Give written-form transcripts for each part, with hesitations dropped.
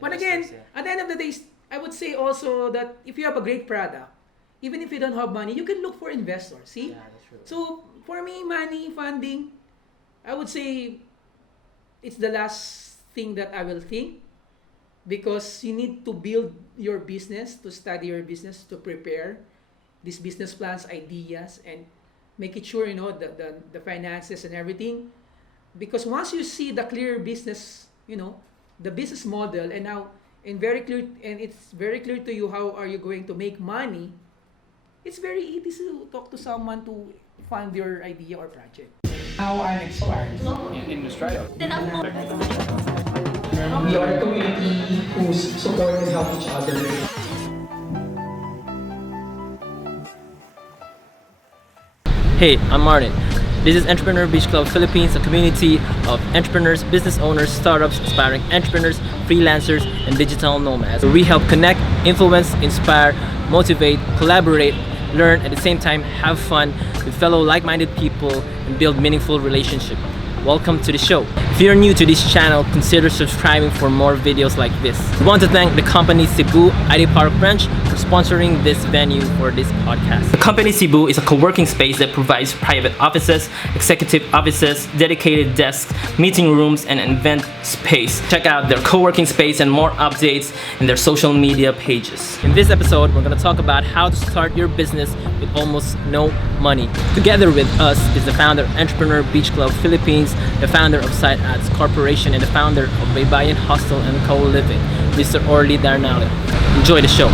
But again, at the end of the day, I would say also that if you have a great product, even if you don't have money, you can look for investors. See? Yeah, that's true. So for me, money, funding, I would say it's the last thing that I will think, because you need to build your business, to study your business, to prepare these business plans, ideas, and make it sure you know the finances and everything. Because once you see the clear business, the business model, and now and it's very clear to you how are you going to make money, it's very easy to talk to someone to fund your idea or project. How I'm inspired. In Australia. We are a community who support and help each other. Hey, I'm Martin. This is Entrepreneur Beach Club Philippines, a community of entrepreneurs, business owners, startups, aspiring entrepreneurs, freelancers, and digital nomads. We help connect, influence, inspire, motivate, collaborate, learn, at the same time have fun with fellow like-minded people and build meaningful relationships. Welcome to the show. If you're new to this channel, consider subscribing for more videos like this. We want to thank the company Cebu ID Park Branch for sponsoring this venue for this podcast. The company Cebu is a co-working space that provides private offices, executive offices, dedicated desks, meeting rooms, and an event space. Check out their co-working space and more updates in their social media pages. In this episode, we're going to talk about how to start your business with almost no money. Together with us is the founder of Entrepreneur Beach Club Philippines, the founder of Site Ads Corporation, and the founder of Baybayin Hostel and Co-Living, Mr. Orly Darnayla. Enjoy the show.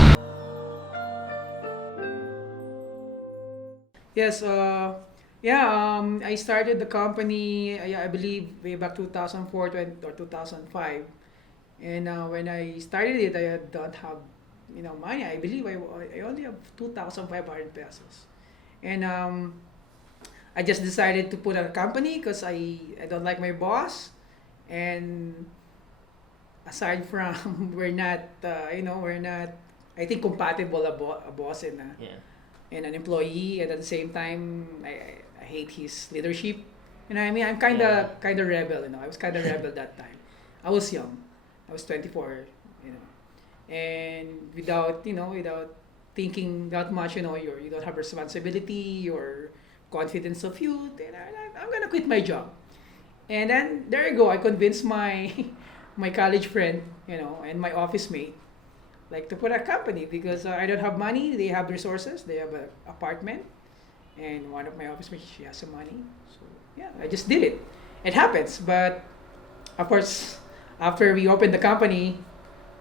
Yes, I started the company, I believe, way back 2004 or 2005. And when I started it, I don't have, money. I believe I only have 2,500 pesos. And I just decided to put a company because I don't like my boss. And aside from we're not, I think, compatible a boss and and an employee, and at the same time I hate his leadership. I mean, I'm kind of rebel. I was kind of rebel that time. I was young. I was 24. And without thinking that much, you don't have responsibility or confidence of you. Then I'm gonna quit my job. And then there you go. I convinced my my college friend, and my office mate, like, to put a company, because I don't have money. They have resources. They have an apartment, and one of my office mates, she has some money. So yeah, I just did it. It happens, but of course, after we opened the company,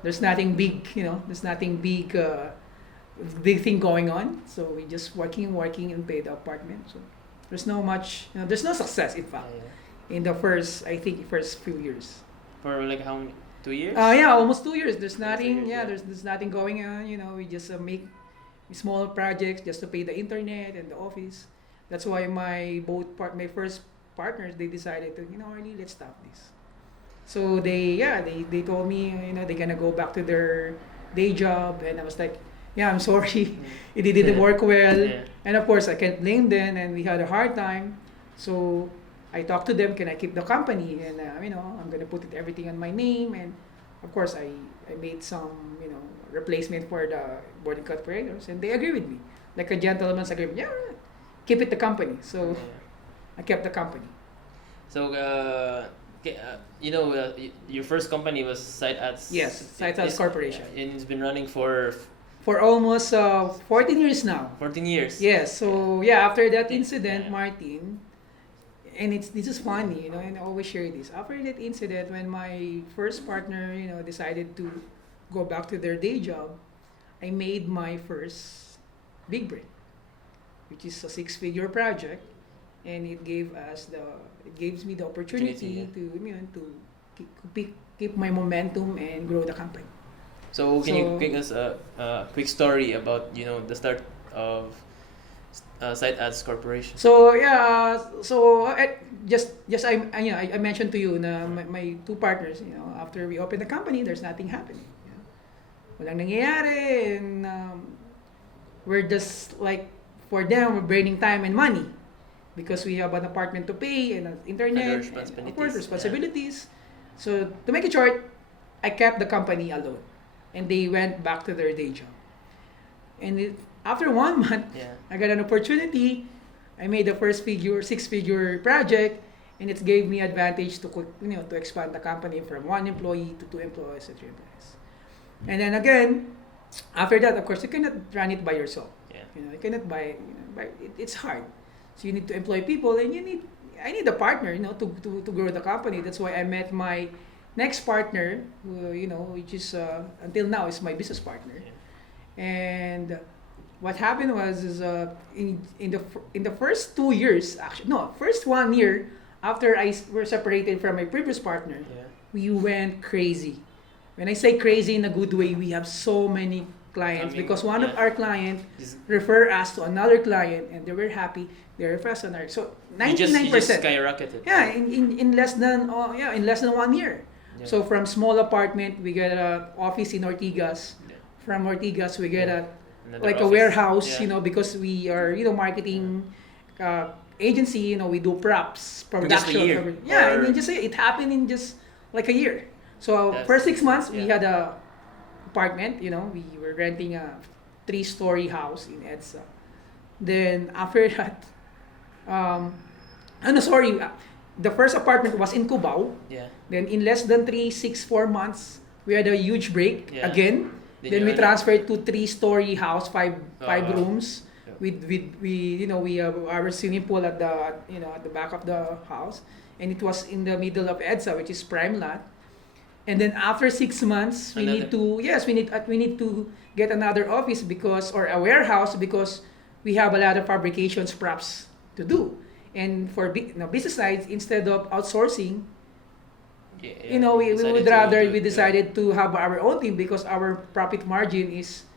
there's nothing big. There's nothing big. Big thing going on. So we just working and pay the apartment. So there's no much. There's no success, in fact, in the first few years. For like how many? 2 years? Yeah, almost 2 years. There's nothing. Yeah. There's nothing going on. We just make small projects just to pay the internet and the office. That's why my first partners, they decided to, Arlie, let's stop this. So they told me, they're gonna go back to their day job, and I was like, yeah, I'm sorry, it didn't work well. And of course I can't blame them, and we had a hard time. So I talked to them, can I keep the company? And I'm gonna put everything on my name. And of course I made some replacement for the boarding operators, and they agree with me, like a gentleman's agreement. Yeah, keep it the company. So I kept the company. So your first company was Site Ads. Yes, Site Ads Corporation. And it's been running for almost 14 years now. 14 years. Yes. So after that incident, Martin, and this is funny, and I always share this. After that incident, when my first partner, decided to go back to their day job, I made my first big break, which is a 6-figure project, and it gives me the opportunity to keep my momentum and grow the company. So can you give us a quick story about the start of Site Ads Corporation? So I mentioned to you na my two partners, after we opened the company, there's nothing happening. Walang nangyayari, and we're just like, for them, we're burning time and money because we have an apartment to pay and an internet, and of course responsibilities. So to make it short, I kept the company alone, and they went back to their day job. And after 1 month, Yeah. I got an opportunity. I made the first six-figure project, and it gave me advantage to to expand the company from 1 employee to 2 employees to 3 employees. And then again, after that, of course, you cannot run it by yourself. Yeah. You cannot it's hard. So you need to employ people, and I need a partner, to grow the company. That's why I met my next partner, who, which is until now is my business partner. Yeah. And what happened was is in the first 2 years, actually no, first 1 year after were separated from my previous partner, Yeah. we went crazy. When I say crazy in a good way, we have so many clients Coming, because one of yeah. our client This- refer us to another client, and they were happy. They refer us to another. So You just 99%. skyrocketed. Yeah, in less than in less than 1 year. Yeah. So from small apartment, we get a office in Ortigas. Yeah. From Ortigas, we get Another like a office. warehouse, Yeah. because we are marketing agency. We do props, In just a production. year? Yeah, Or- and it happened in just like a year. So That's- first 6 months, we yeah. had a apartment. We were renting a 3-story house in EDSA. Then after that, no, sorry, the first apartment was in Cubao. Yeah. Then in less than 4 months, we had a huge break Yeah. again. Then you we had- transferred to 3-story house, five wow. rooms, Yeah. we have our swimming pool at the at the back of the house, and it was in the middle of EDSA, which is prime lot. And then after 6 months, we need to get another office or a warehouse because we have a lot of fabrications props to do. And for business sides, instead of outsourcing, Yeah, we decided to have our own team because our profit margin is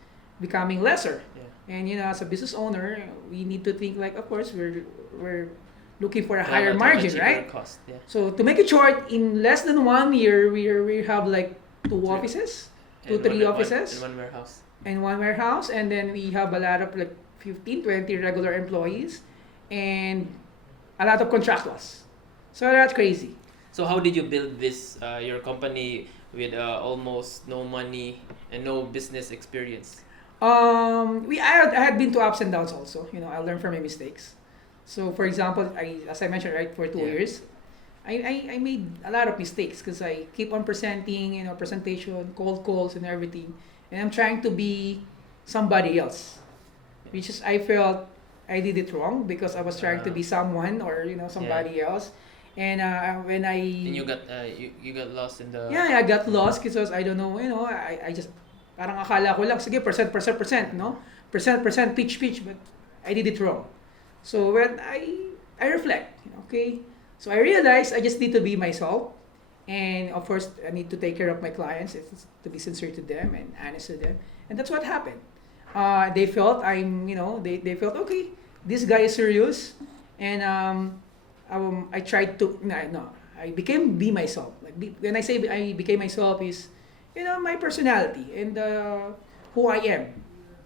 becoming lesser. Yeah. And as a business owner, we need to think like, of course, we're looking for a To higher have a margin, cheaper right? Cost. Yeah. So to make it short, in less than 1 year, we have like 2 offices, And 3 one- offices, and one warehouse. and 1 warehouse, and then we have a lot of like 15, 20 regular employees, and a lot of contractors. So that's crazy. So how did you build this your company with almost no money and no business experience? I had been to ups and downs also. I learned from my mistakes. So for example, as I mentioned, right, for 2 Yeah. years, I made a lot of mistakes because I keep on presenting, presentation, cold calls and everything. And I'm trying to be somebody else, which is I felt I did it wrong because I was trying to be someone or somebody else. And when And you got you got lost in the I got lost because I don't know, I just parang akala ko lang, sige, percent, no? Percent, pitch, but I did it wrong. So when I reflect, okay? So I realized I just need to be myself. And of course, I need to take care of my clients, it's to be sincere to them and honest to them. And that's what happened. They felt they felt, okay, this guy is serious. And I tried to, I be myself. When I say I became myself is, my personality and who I am.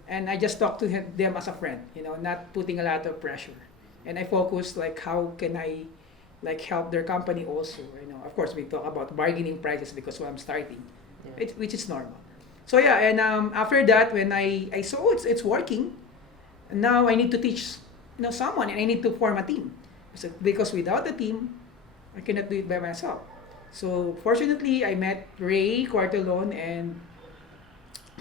And I just talk to them as a friend, not putting a lot of pressure. And I focus like how can I help their company also. Of course we talk about bargaining prices because I'm starting, Yeah. which is normal. So yeah, and after that when I saw it's working, now I need to teach someone and I need to form a team. Because without a team, I cannot do it by myself. So fortunately, I met Ray Quartelon and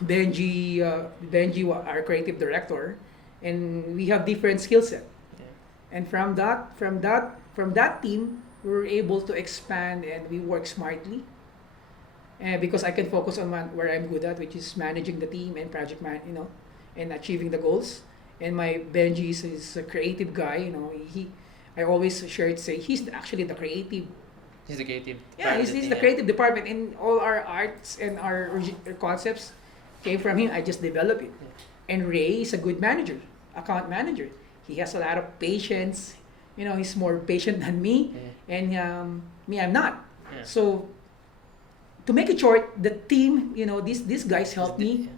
Benji, our creative director, and we have different skill set. Yeah. And from that team, we were able to expand and we work smartly. Because I can focus on where I'm good at, which is managing the team and and achieving the goals. And my Benji is a creative guy. I always say he's actually the creative. He's the creative. Yeah, he's the creative department, and all our arts and our concepts came from him. I just developed it. And Ray is a good manager, account manager. He has a lot of patience. He's more patient than me, and me, I'm not. Yeah. So, to make it short, the team, these guys helped me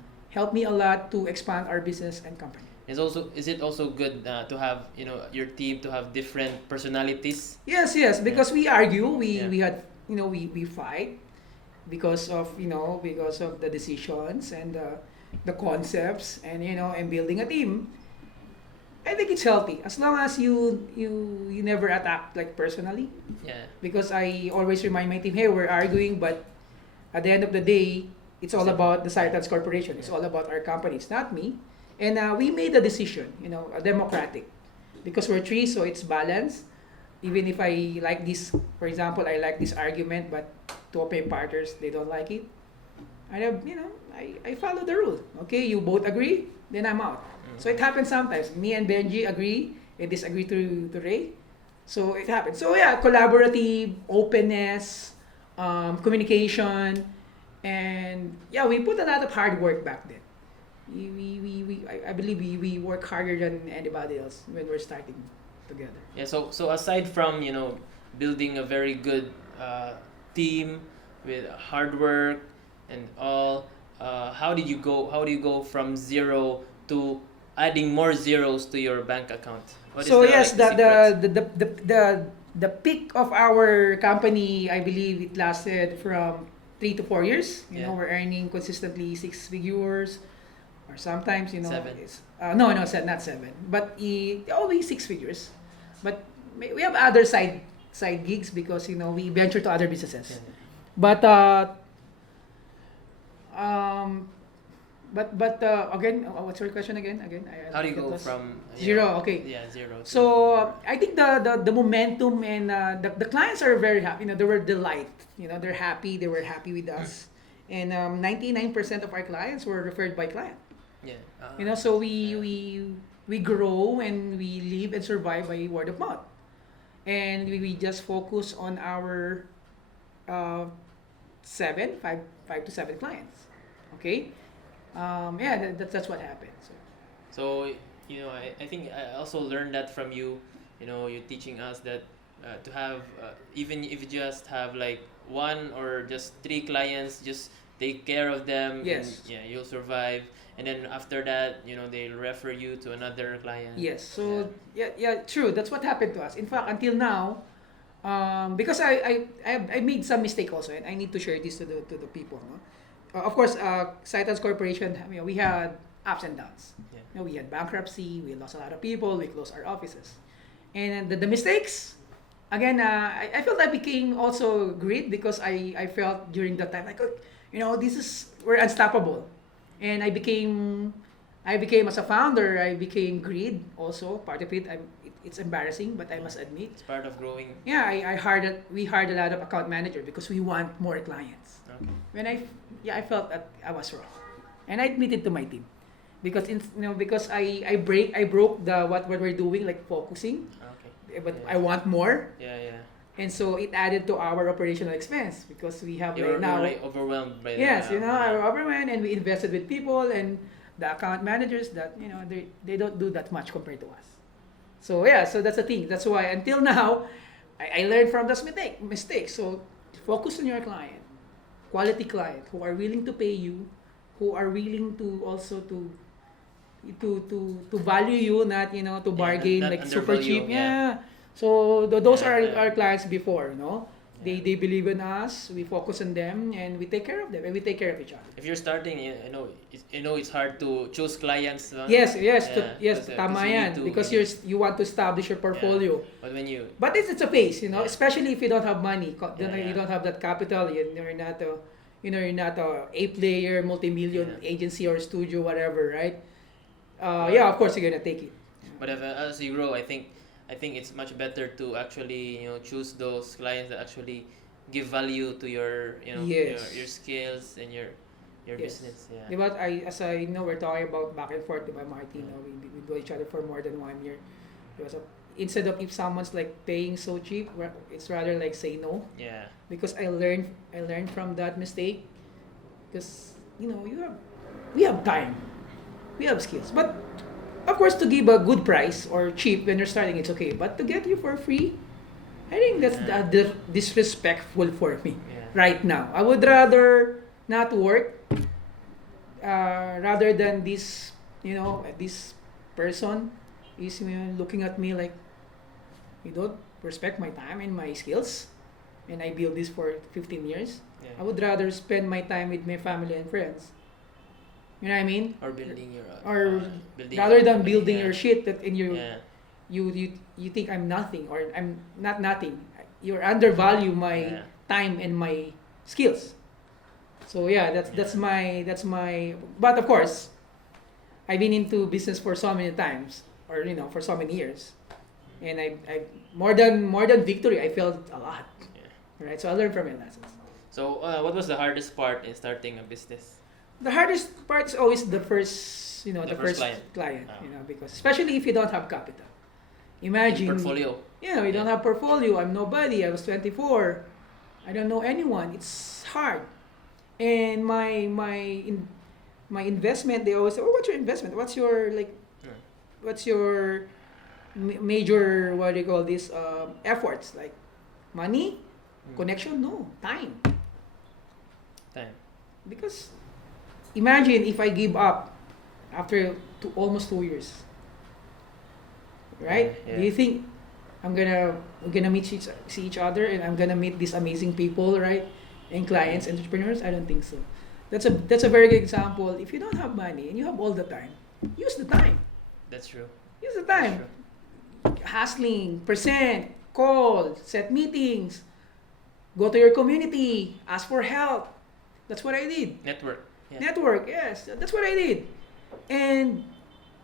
a lot to expand our business and company. Is it also good to have your team to have different personalities? Yes, because we argue, we Yeah. we had we fight, because of the decisions and the concepts and building a team. I think it's healthy as long as you never attack like personally, Yeah. because I always remind my team, hey, we're arguing, but at the end of the day, it's all about the Cytans Corporation. It's all about our company. It's not me. And we made a decision, a democratic, because we're three, so it's balanced. Even if I like this, for example, I like this argument, but two of my partners, they don't like it. I follow the rule. Okay, you both agree, then I'm out. So it happens sometimes. Me and Benji agree and disagree to Ray. So it happens. So yeah, collaborative, openness, communication, and yeah, we put a lot of hard work back then. I believe we work harder than anybody else when we're starting together. Yeah. So aside from building a very good team with hard work and all, how do you go from zero to adding more zeros to your bank account? What is So the, yes, like, the secret? the peak of our company, I believe it lasted from 3 to 4 years. Yeah. We're earning consistently 6 figures, or sometimes Seven. it's no, not seven, but always 6 figures. But we have other side gigs because we venture to other businesses. Yeah. But um, but again, what's your question again? How do you it go was from zero? Okay. Yeah, zero. to- So I think the momentum and the clients are very happy. They were delight. They're happy. They were happy with us, and 99% of our clients were referred by client. yeah. So yeah. we grow and we live and survive by word of mouth, and we just focus on our uh, five to seven clients. Okay, yeah, that's what happened. So I think I also learned that from you. You're teaching us that to have even if you just have like one or just three clients, just take care of them. Yes. And, yeah, you'll survive. And then after that, they'll refer you to another client. Yes. So yeah, true. That's what happened to us. In fact, until now, because I made some mistake also, and I need to share this to the people. No? Of course, Cytans Corporation, we had ups and downs. Yeah. We had bankruptcy. We lost a lot of people. We closed our offices, and the mistakes. Again, I felt I became also great because I felt during that time like, this is we're unstoppable, and I became as a founder. I became greed also part of it. It's embarrassing, but I must admit. It's part of growing. Yeah, we hired a lot of account manager because we want more clients. Okay. When I felt that I was wrong, and I admitted to my team, because because I broke the what we're doing, like focusing, Okay. but Yeah. I want more, Yeah, yeah. and so it added to our operational expense because we have You're now. like overwhelmed by Yes, the, our overwhelmed, and we invested with people and the account managers that they don't do that much compared to us. So yeah, so that's the thing. That's why until now, I learned from this mistake. So focus on your client, quality client who are willing to pay you, who are willing to also to value you, not to bargain not like super undervalue, cheap. yeah. Yeah. So those Yeah, are yeah. our clients before. Yeah. They believe in us. We focus on them, and we take care of them, and we take care of each other. If you're starting, it's hard to choose clients. Yes, Yeah, tama you yan. need to- Because you want to establish your portfolio. But when you But it's a phase, Yeah. Especially if you don't have money, Yeah, you yeah. don't have that capital. You're not a player, multi-million Yeah. agency or studio, whatever, right? But- Yeah, of course you're gonna take it. But as you grow, I think it's much better to actually choose those clients that actually give value to your Yes. your skills and your Yes. business. Yeah. Diba, as I know, we're talking about back and forth, diba, Martin? We know each other for more than 1 year. Diba, so instead of if someone's like paying so cheap, it's rather like say no. Yeah. Because I learned from that mistake. Because we have time, we have skills, but of course to give a good price or cheap when you're starting, it's okay. But to get you for free, I think that's disrespectful for me Yeah. right now. I would rather not work, rather than this person is looking at me like you don't respect my time and my skills, and I built this for 15 years. Yeah. I would rather spend my time with my family and friends. You know what I mean? Or building your Or building rather your than company. building Yeah. your shit that in you Yeah. you think I'm nothing or I'm not nothing. You undervalue my Yeah. time and my skills. So yeah, that's Yeah. my. But of course, I've been into business for so many times, or for so many years, and I more than victory, I failed a lot. Yeah. Right, so I learned from my lessons. So, what was the hardest part in starting a business? The hardest part is always the first, The the first first client. client, Ah. because especially if you don't have capital. In Imagine, portfolio. we don't Yeah. have portfolio. I'm nobody. I was 24. I don't know anyone. It's hard. And my investment, they always say, "Oh, what's your investment? What's your Yeah. what's your major, what do you call this, efforts, like money, Mm. connection? No, time. Time. Because imagine if I give up after almost 2 years, right? Yeah. Do you think we're gonna see each other and I'm gonna meet these amazing people, right? And clients, entrepreneurs? I don't think so. That's a very good example. If you don't have money and you have all the time, use the time. That's true. Use the That's time. true. Hustling, present, call, set meetings, go to your community, ask for help. That's what I did. Network. Yeah. Network, yes, that's what I did. And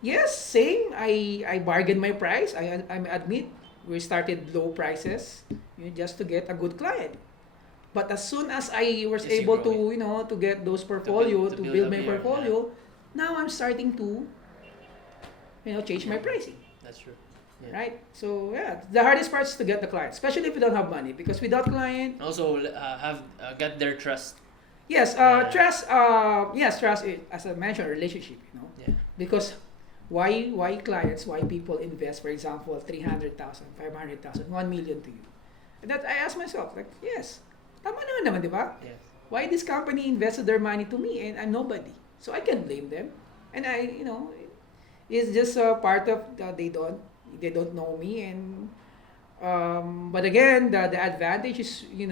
yes, same. I bargained my price. I admit we started low prices, just to get a good client. But as soon as I was Yes, you able grow to get those portfolio, to to build build up my your- portfolio, now I'm starting to change my pricing. That's true. Yeah. Right? So yeah, the hardest part is to get the client, especially if you don't have money, because without client, Also, have get their trust. yes, Yeah. trust. Yes, trust. As I mentioned, relationship. Yeah. Because why clients, why people invest, for example, 300,000, 500,000, 1 million to you? And that I ask myself, like, yes, tama naman, di ba? Yes. Why this company invested their money to me and I'm nobody? So I can't blame them. And it's just a part of they don't know me. And but again, the advantage is you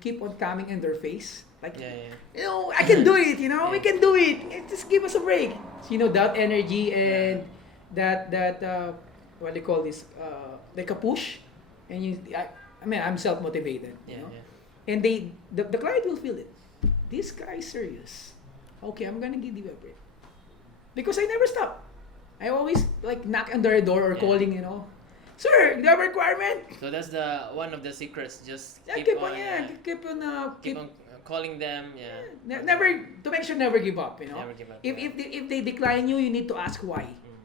keep on coming in their face, like, Yeah. Yeah. I can do it. We Yeah. can do it. Just give us a break. So, that energy and that what do you call this, like a push. And I mean, I'm self motivated. Yeah. Yeah. And the client will feel it. This guy is serious. Okay, I'm gonna give you a break, because I never stop. I always like knock on their door or Yeah. calling. Sir, do you have a requirement? So that's the one of the secrets. Just Yeah, keep, keep on, keep on calling them. Yeah. never, to make sure never give up. Never give up. If they decline you, you need to ask why. Mm.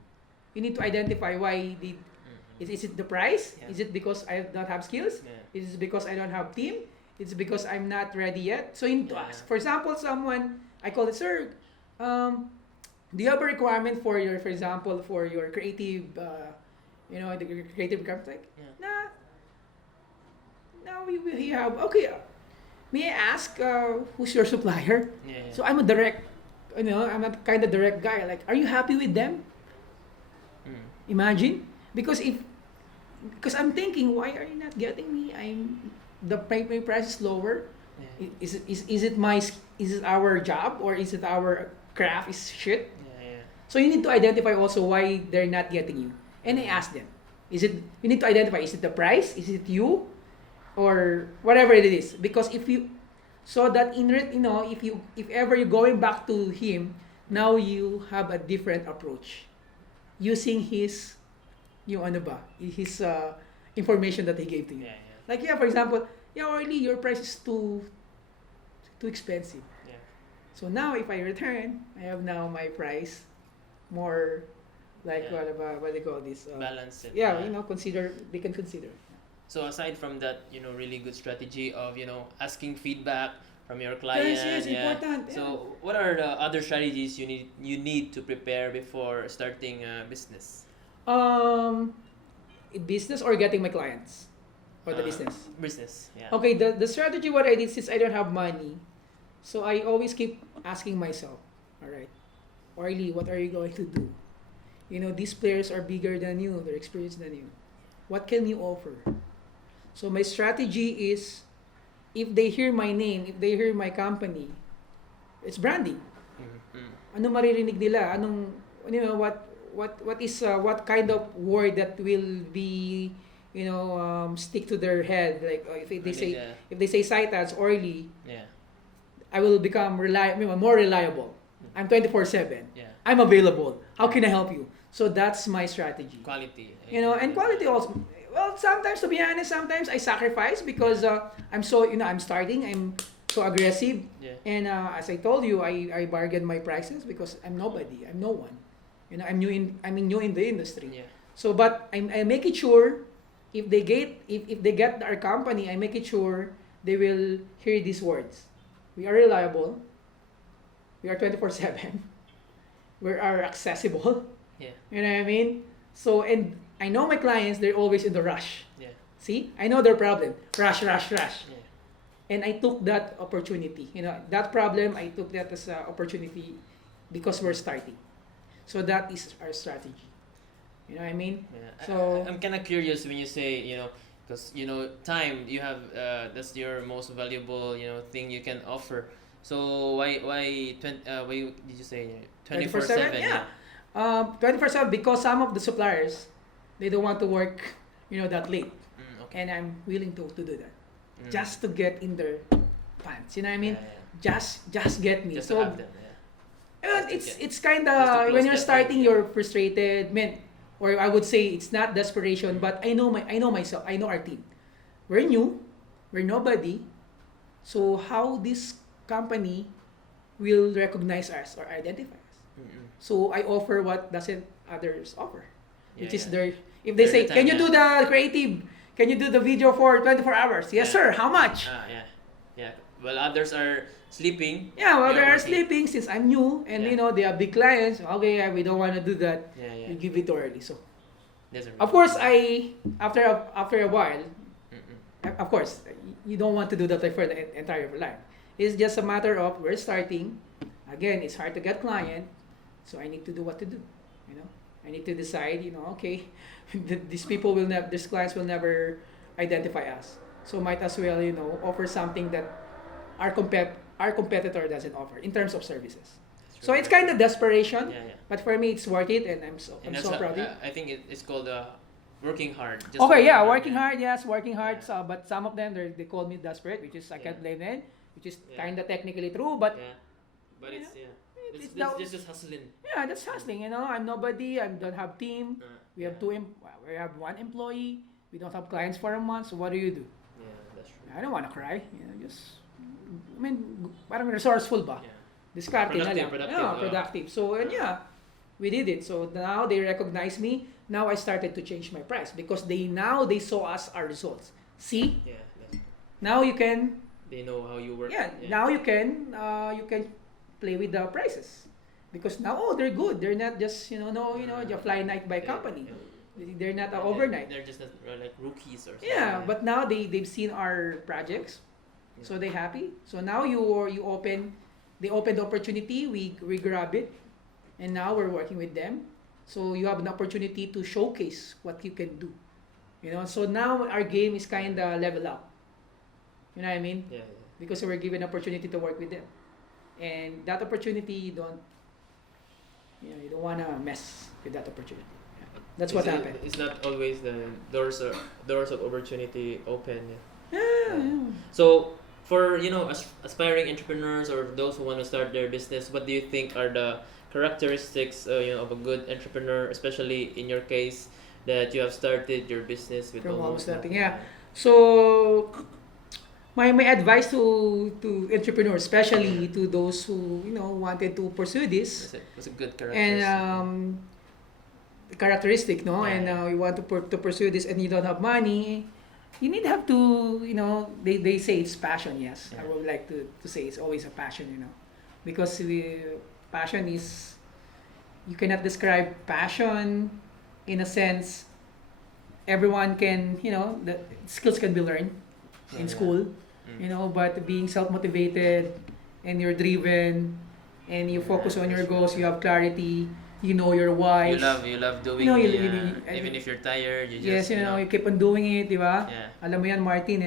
You need to identify why they. Mm. Is it the price? Yeah. Is it because I don't have skills? Yeah. Is it because I don't have team? Is it because I'm not ready yet? So you need to Yeah. ask. For example, someone, I call it, sir, do you have a requirement for example, for your creative, the creative requirement? Like, Yeah. nah, we have, okay, may I ask, who's your supplier? Yeah. So I'm I'm a kind of direct guy. Like, are you happy with them? Mm. Imagine, because I'm thinking, why are you not getting me? My price is lower. Yeah. Is it our job, or is it our craft is shit? Yeah. So you need to identify also why they're not getting you, and I ask them, you need to identify, is it the price, is it you, or whatever it is? Because if you, so that if ever you're going back to him, now you have a different approach, using his information that he gave to you. Yeah. Like, for example, Orly, your price is too expensive. Yeah. So now if I return, I have now my price more like, Yeah. what do you call this? Balance it. Yeah, they can consider. So aside from that, really good strategy of asking feedback from your client. Yes, yeah. important. Yeah. So what are the other strategies you need to prepare before starting a business? Business or getting my clients, or the business. Business. Yeah. Okay, the strategy, what I did, since I don't have money, so I always keep asking myself, all right, Orly, what are you going to do? These players are bigger than you, they're experienced than you. What can you offer? So my strategy is, if they hear my name, if they hear my company, it's branding. Ano maririnig nila? What kind of word that will be, stick to their head? Like if they say Citas, Orly, Yeah. I will become more reliable. I'm 24/7. Yeah. I'm available. How can I help you? So that's my strategy. Quality. And quality also. Well, sometimes, to be honest, sometimes I sacrifice because I'm starting. I'm so aggressive. Yeah. And as I told you, I bargain my prices because I'm nobody. I'm no one. I'm new in the industry. Yeah. So, but I make it sure if they get our company, I make it sure they will hear these words. We are reliable. We are 24/7. We are accessible. Yeah. You know what I mean? So, and I know my clients, they're always in the rush. Yeah. See? I know their problem. Rush, rush, rush. Yeah. And I took that opportunity. That problem, I took that as an opportunity because we're starting. So that is our strategy. You know what I mean? Yeah. So I'm kind of curious when you say, because time you have that's your most valuable thing you can offer. So why did you say 24/7? Yeah. 24/7 because some of the suppliers, they don't want to work, that late. Okay. And I'm willing to do that. Mm. Just to get in their pants. You know what I mean? Yeah. Just get me. Just So to have them. Yeah. it's kind Just to of close when you're that starting, gap. you're frustrated, man. Or I would say it's not desperation, but I know myself. I know our team. We're new. We're nobody. So how this company will recognize us or identify us? Mm-mm. So I offer what doesn't others offer, which Yeah, is yeah. their. If they Their say, time, "Can you yeah. do the creative? Can you do the video for 24 hours?" Yes, Yeah. sir. How much? Yeah. Yeah. While others are sleeping. Yeah, well, you're they're working. sleeping since I'm new, and Yeah. they have big clients. Okay, yeah, we don't want to do that. Yeah. We give it too early. So, Doesn't of really- course, after a while, Mm-mm. of course, you don't want to do that for the entire life. It's just a matter of we're starting. Again, it's hard to get client, so I need to do what to do. I need to decide. Okay, these clients will never identify us. So might as well, offer something that our competitor doesn't offer in terms of services. That's So really it's kind of desperation, Yeah. but for me it's worth it, and I'm And so proud. I think it's called working hard. Just Okay, yeah, working hard, yes, working hard. Yeah. So, but some of them they call me desperate, which is I can't Yeah. blame them, which is Yeah. kind of technically true, but Yeah. But it's it's it's just hustling. yeah, that's hustling. I'm nobody. I don't have team. We have we have one employee. We don't have clients for a month. So what do you do? Yeah, that's true. I don't want to cry. Parang resourceful ba? Yeah. Discarte na lang. Productive, Yeah, productive. So, and yeah, we did it. So now they recognize me. Now I started to change my price because they saw our results. See, Yeah. now you can, They know how you work. now you can play with the prices because now they're good. They're not just the fly night by company. They're not overnight. They're just not, like rookies or something. Yeah, but now they've seen our projects, so they're happy. So now they open the opportunity, we grab it, and now we're working with them. So you have an opportunity to showcase what you can do. So now our game is kind of level up. You know what I mean? Yeah. Because we're given opportunity to work with them, and that opportunity you don't want to mess with that opportunity. Yeah. That's what happened. It's not always the doors of opportunity open. Yeah. So for aspiring entrepreneurs or those who want to start their business, what do you think are the characteristics of a good entrepreneur, especially in your case that you have started your business with From almost almost nothing, nothing? yeah. So my advice to entrepreneurs, especially to those who wanted to pursue this, That's a good and characteristic. characteristic, no, Yeah. and you want to pursue this, and you don't have money. You have to, they say it's passion. Yes, I Yeah. would like to say it's always a passion, because passion is, you cannot describe passion in a sense. Everyone can, the skills can be learned in school, but being self-motivated and you're driven and you focus on your goals, you have clarity, your why. You love doing even if you're tired, you Yes, just you keep on doing it, di ba? Yeah. Alam mo yan, Martin,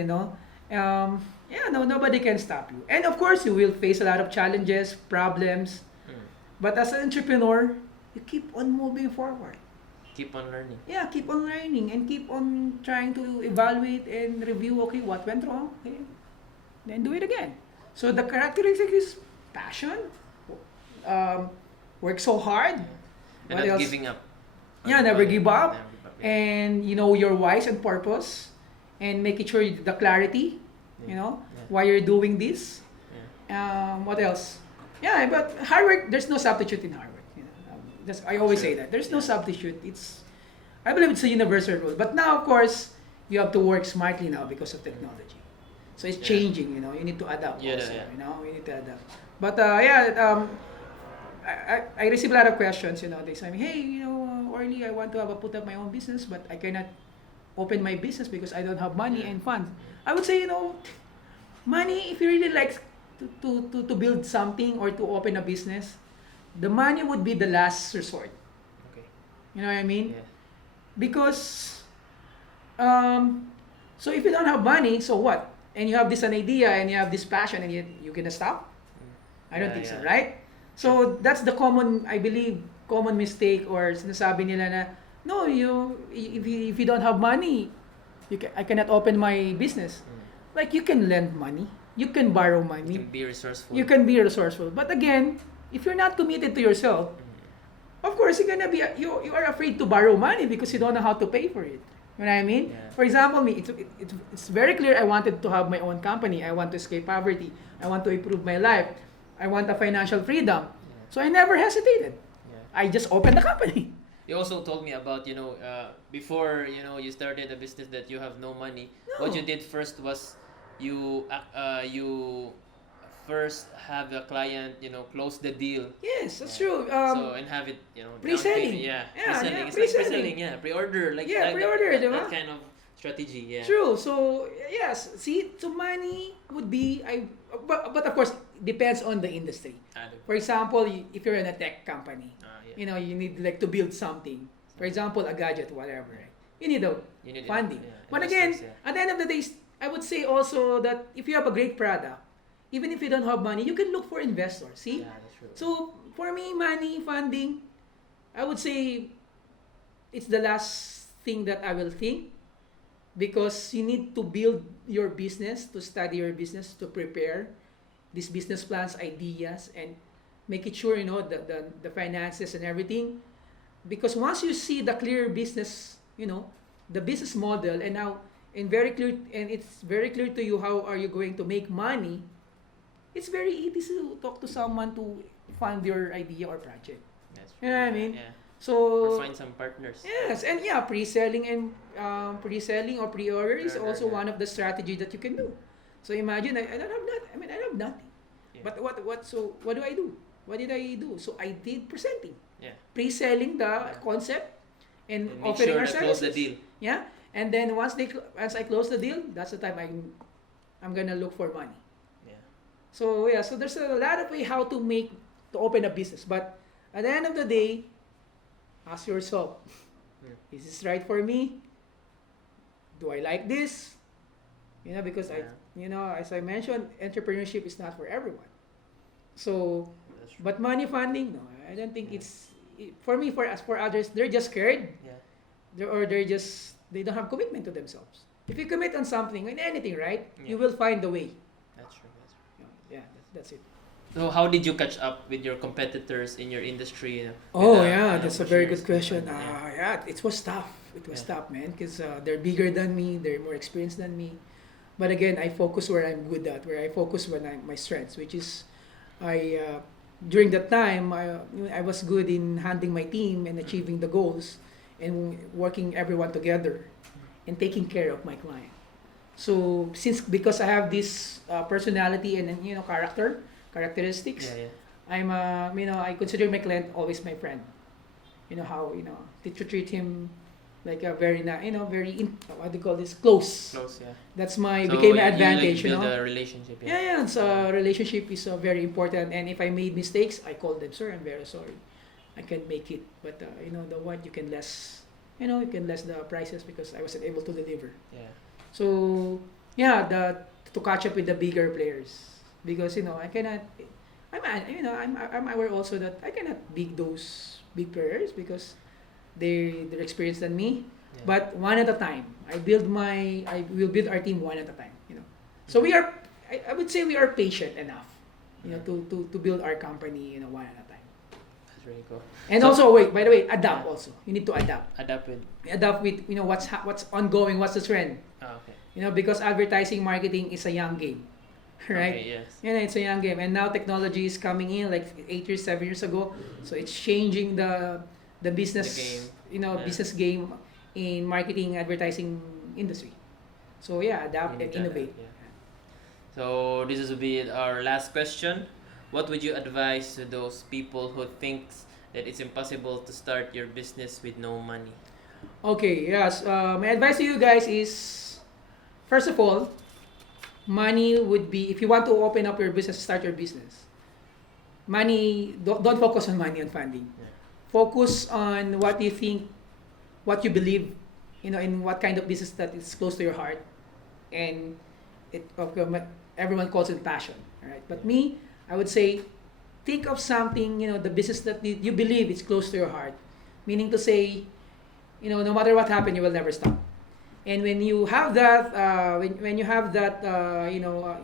yeah, no, nobody can stop you. And of course, you will face a lot of challenges, problems. Mm. But as an entrepreneur, you keep on moving forward. Keep on learning. Yeah, keep on learning and keep on trying to evaluate and review. Okay, what went wrong? Okay, then do it again. So the characteristic is passion, um, work so hard. And What not else? giving up. Yeah, never give up. Never give up, yeah. And you know your whys and purpose, and making sure the clarity, Yeah. you know, Yeah. why you're doing this. Yeah. What else? Yeah, but hard work. There's no substitute in hard work. You know, I always say Sure. that there's no Yeah. substitute. I believe it's a universal rule. But now, of course, you have to work smartly now because of technology. So it's Yeah. changing. You know, you need to adapt Yeah, also. yeah. You know, you need to adapt. But I receive a lot of questions. You know, they say, "Hey, you know, Orly, I want to put up my own business, but I cannot open my business because I don't have money Yeah. and funds." I would say, you know, money, if you really like to build something or to open a business, the money would be the last resort. Okay. You know what I mean? Yeah. Because, so if you don't have money, so what? And you have this an idea and you have this passion and you're gonna stop? I don't Yeah, think so, yeah. right? So that's the common, I believe, common mistake or sinasabi nila na, no, if you don't have money, I cannot open my business. Like you can lend money, you can borrow You money, can be resourceful. you can be resourceful. But again, if you're not committed to yourself, of course you're gonna be you are afraid to borrow money because you don't know how to pay for it. You know what I mean? Yeah. For example, me, it's very clear I wanted to have my own company. I want to escape poverty. I want to improve my life. I want a financial freedom. So I never hesitated. Yeah. I just opened the company. You also told me about, before, you started a business that you have no money. No. What you did first was you first have the client, close the deal. Yes, that's Yeah. true. So and have it, down pre-selling. payment. Yeah, Yeah, pre-selling. yeah, It's pre-selling. like pre-selling, yeah, pre-order, like Yeah, like pre-order, that, diba? that kind of strategy, yeah. True. So yes, see, so money would be but of course depends on the industry. For example, if you're in a tech company, Yeah. you know, you need like to build something. For example, a gadget, whatever. Right? You need You need funding. yeah, But again, investors, yeah. at the end of the day, I would say also that if you have a great product, even if you don't have money, you can look for investors. See? Yeah, that's true. So for me, money, funding, I would say it's the last thing that I will think because you need to build your business, to study your business, to prepare these business plans, ideas, and make it sure you know the finances and everything. Because once you see the clear business, you know, the business model, and now it's very clear to you how are you going to make money. It's very easy to talk to someone to fund your idea or project. That's You know what I true, mean? Yeah. So Or find some partners. yes, and yeah, pre-selling and pre-selling or pre-order is Pre-order, also yeah. one of the strategies that you can do. So imagine I don't have that. I mean, I have nothing. Yeah. But so what do I do? What did I do? So I did presenting, Yeah. pre-selling the concept, and And make offering sure our to close services. the deal. Yeah, and then once I close the deal, that's the time I'm gonna look for money. Yeah. So yeah, so there's a lot of way how to open a business, but at the end of the day, ask yourself, is this right for me? Do I like this? You know, because as I mentioned, entrepreneurship is not for everyone. So, That's true. but money funding, no, I don't think for me. For others, they're just scared, Yeah. they don't have commitment to themselves. If you commit on something, in anything, right, Yeah. you will find the way. That's true. That's true. Yeah, that's it. So how did you catch up with your competitors in your industry? Oh with, yeah, that's a very good pushers? question. Yeah. Yeah, it was tough. It was Yeah. tough, man, because they're bigger than me, they're more experienced than me. But again, I focus where I'm good at, where I focus when my strengths, which is during that time I was good in handling my team and achieving the goals and working everyone together and taking care of my client. So because I have this personality and characteristics, Yeah, yeah. I'm I consider my client always my friend. You know how to treat him like a very what do you call this, close. Close, yeah. That's my So became my you advantage. build a relationship. Yeah. So relationship is very important. And if I made mistakes, I call them, sir, I'm very sorry. I can't make it, but the what you can less the prices because I wasn't able to deliver. Yeah. So yeah, to catch up with the bigger players, because I cannot. I'm aware also that I cannot beat those big players because they're experienced than me. Yeah. But one at a time. I will build our team one at a time. So we are. I would say we are patient enough. To build our company. One at a time. That's really cool. And So- also, wait. By the way, adapt also. You need to adapt. Adapt with. Adapt with what's ongoing, what's the trend. Okay. Because advertising marketing is a young game, right? Okay, yes. It's a young game, and now technology is coming in like 8 years, 7 years ago. So it's changing the business, The game. Yeah. business game in marketing advertising industry. So yeah, adapt We and need to innovate. adapt, yeah. So this will be our last question. What would you advise to those people who thinks that it's impossible to start your business with no money? Okay, yes. My advice to you guys is, first of all, money would be, if you want to open up your business, start your business. Money, don't focus on money and funding. Yeah. Focus on what you think, what you believe, in what kind of business that is close to your heart, and everyone calls it passion, all right? But me, I would say, think of something, the business that you believe is close to your heart, meaning to say, no matter what happens, you will never stop. And when you have that, when you have that,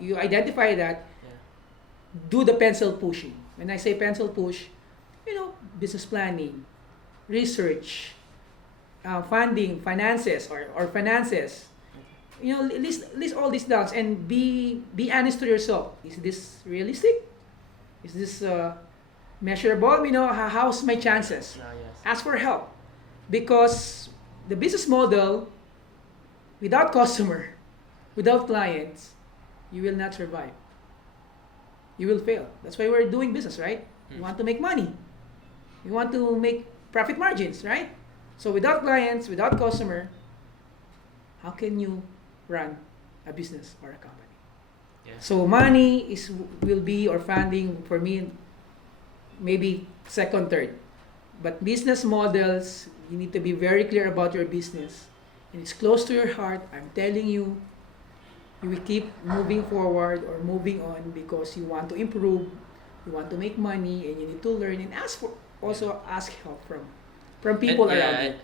you identify that, Yeah. do the pencil pushing. When I say pencil push, business planning, research, funding, finances, or finances. List all these down and be honest to yourself. Is this realistic? Is this measurable? How's my chances? Yes. Ask for help, because the business model, without customer, without clients, you will not survive. You will fail. That's why we're doing business, right? You want to make money. You want to make profit margins, right? So without clients, without customer, how can you run a business or a company? Yeah. So money will be, or funding for me, maybe second, third. But business models, you need to be very clear about your business. And it's close to your heart. I'm telling you, you will keep moving forward or moving on because you want to improve, you want to make money, and you need to learn and ask help from people And, around you.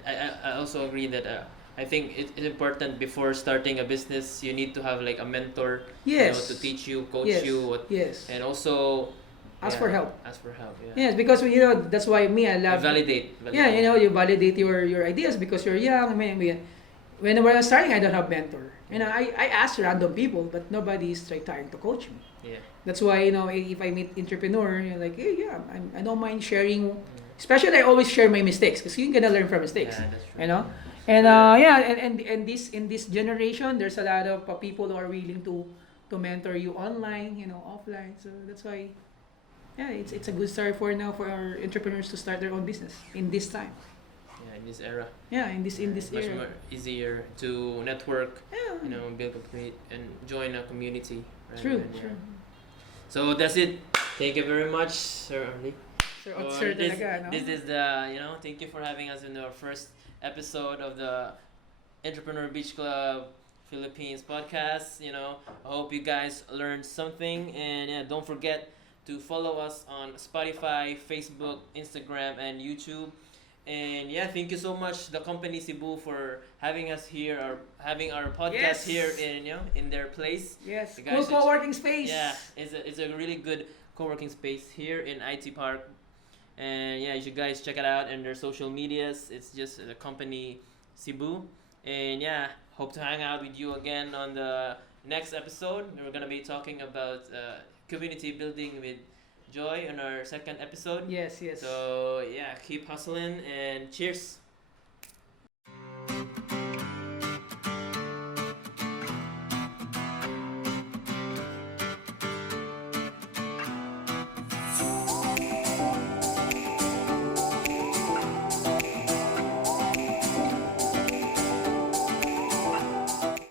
I also agree that I think it's important before starting a business. You need to have like a mentor, Yes. to teach you, coach Yes. you, Yes. and also Ask for help. Ask for help. Yeah. Yes, because that's why I love. Validate. Yeah, you validate your ideas because you're young. When I was starting, I don't have mentor. I asked random people, but nobody is trying to coach me. Yeah. That's why if I meet entrepreneur, you're like, hey, yeah, I don't mind sharing. Especially, I always share my mistakes because you're gonna learn from mistakes. Yeah, that's true. And and in this generation, there's a lot of people who are willing to mentor you online, offline. So that's why, yeah, it's a good start for our entrepreneurs to start their own business in this time. Yeah, in this era. Yeah, in this Much era. more easier to network, Yeah. build a community and join a community. Right? True, And, true. So that's it. Thank you very much, Sir Orly. Sir, this, talaga, no? this is the thank you for having us in our first episode of the Entrepreneur Beach Club Philippines podcast. I hope you guys learned something, and yeah, don't forget to follow us on Spotify, Facebook, Instagram, and YouTube. And yeah, thank you so much, the company Cebu, for having us here, or having our podcast Yes. here in their place. Yes, The cool guys co-working space. Yeah, it's a really good co-working space here in IT Park. And yeah, you should guys check it out and their social medias. It's just the company Cebu. And yeah, hope to hang out with you again on the next episode. We're gonna be talking about community building with Joy on our second episode. Yes, yes. So yeah, keep hustling and cheers.